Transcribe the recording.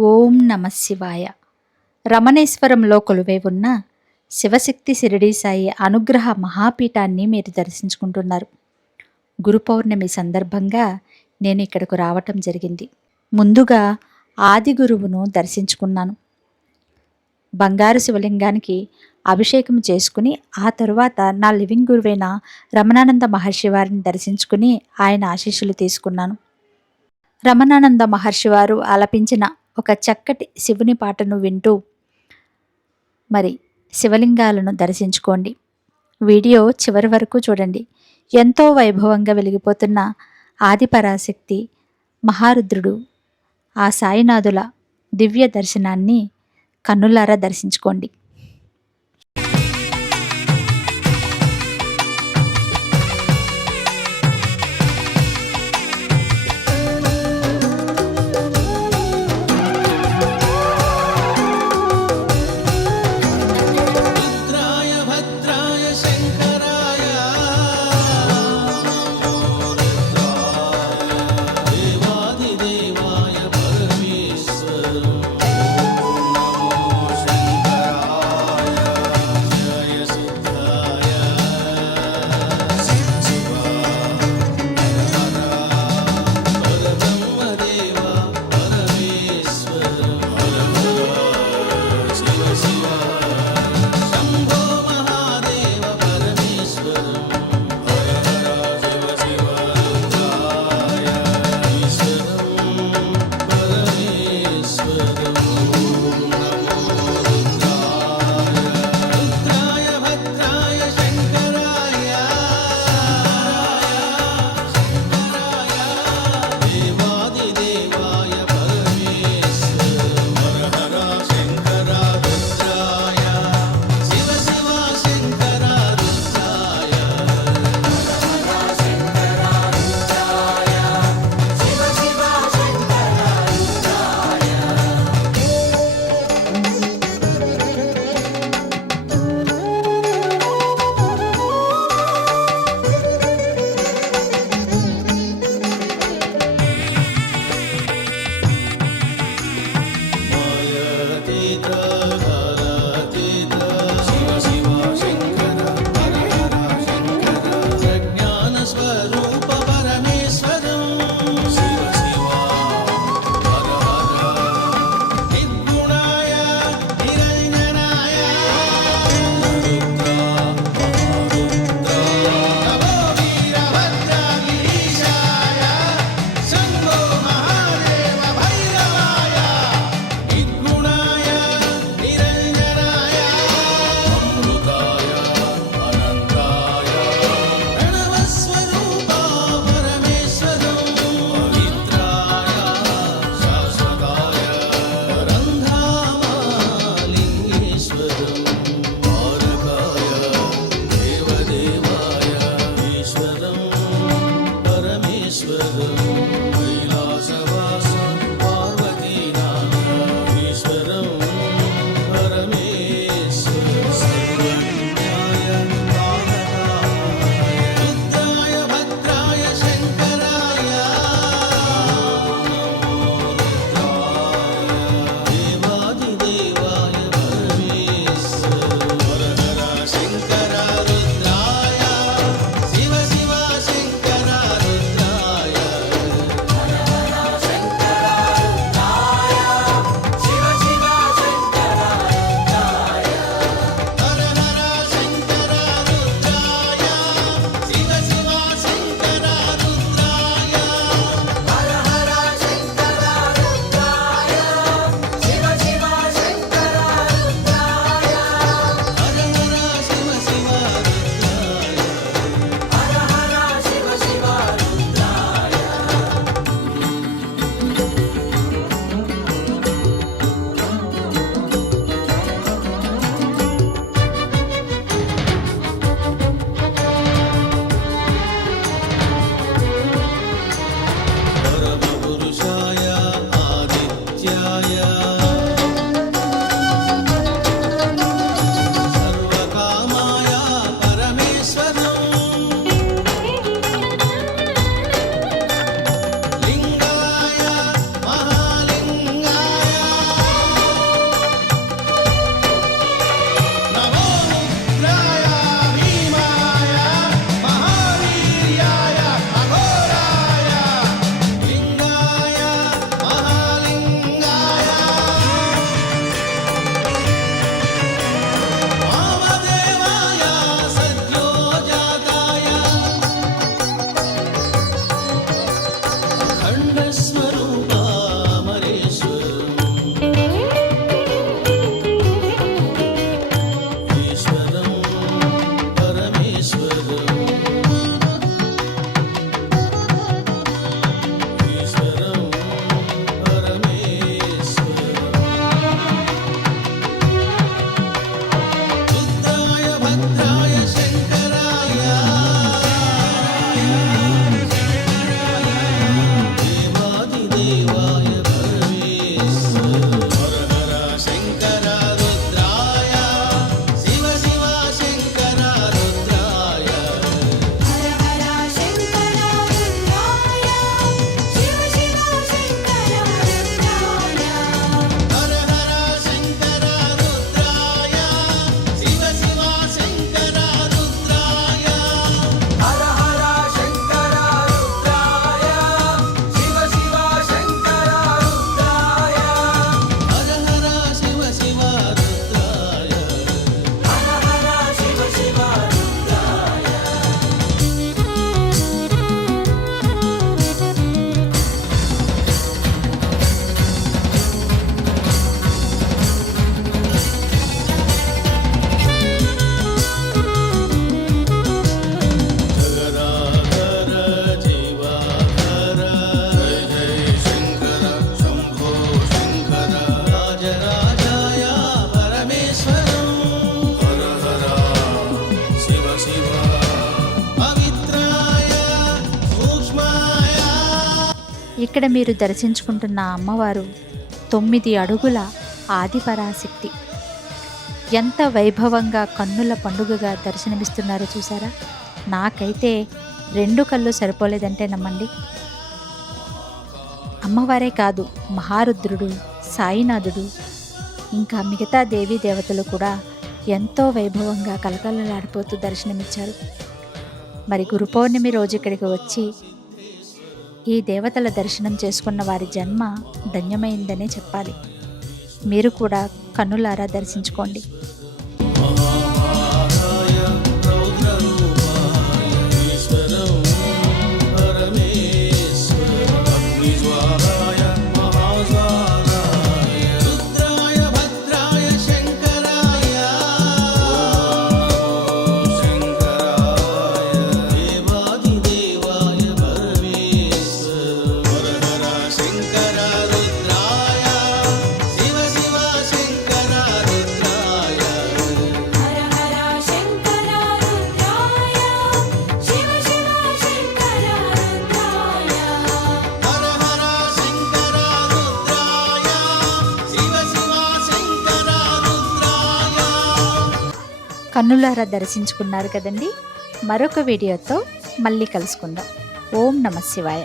ఓం నమ శివాయ. రమణేశ్వరంలో కొలువై ఉన్న శివశక్తి షిరిడీ సాయి అనుగ్రహ మహాపీఠాన్ని మీరు దర్శించుకుంటున్నారు. గురు పౌర్ణమి సందర్భంగా నేను ఇక్కడకు రావటం జరిగింది. ముందుగా ఆది గురువును దర్శించుకున్నాను. బంగారు శివలింగానికి అభిషేకం చేసుకుని ఆ తరువాత నా లివింగ్ గురువైన రమణానంద మహర్షి వారిని దర్శించుకుని ఆయన ఆశీస్సులు తీసుకున్నాను. రమణానంద మహర్షి వారు ఆలపించిన ఒక చక్కటి శివుని పాటను వింటూ మరి శివలింగాలను దర్శించుకోండి. వీడియో చివరి వరకు చూడండి. ఎంతో వైభవంగా వెలిగిపోతున్న ఆదిపరాశక్తి మహారుద్రుడు ఆ సాయినాథుల దివ్య దర్శనాన్ని కన్నులారా దర్శించుకోండి. ఇక్కడ మీరు దర్శించుకుంటున్న అమ్మవారు 9 అడుగుల ఆదిపరాశక్తి. ఎంత వైభవంగా కన్నుల పండుగగా దర్శనమిస్తున్నారో చూసారా. నాకైతే 2 కళ్ళు సరిపోలేదంటే నమ్మండి. అమ్మవారే కాదు, మహారుద్రుడు, సాయినాథుడు, ఇంకా మిగతా దేవీ దేవతలు కూడా ఎంతో వైభవంగా కలకలలాడిపోతూ దర్శనమిచ్చారు. మరి గురు పౌర్ణమి రోజు ఇక్కడికి వచ్చి ఈ దేవతల దర్శనం చేసుకున్న వారి జన్మ ధన్యమైందనే చెప్పాలి. మీరు కూడా కన్నులారా దర్శించుకోండి. కన్నులారా దర్శించుకున్నారు కదండి. మరొక వీడియోతో మళ్ళీ కలుసుకుందాం. ఓం నమః శివాయ.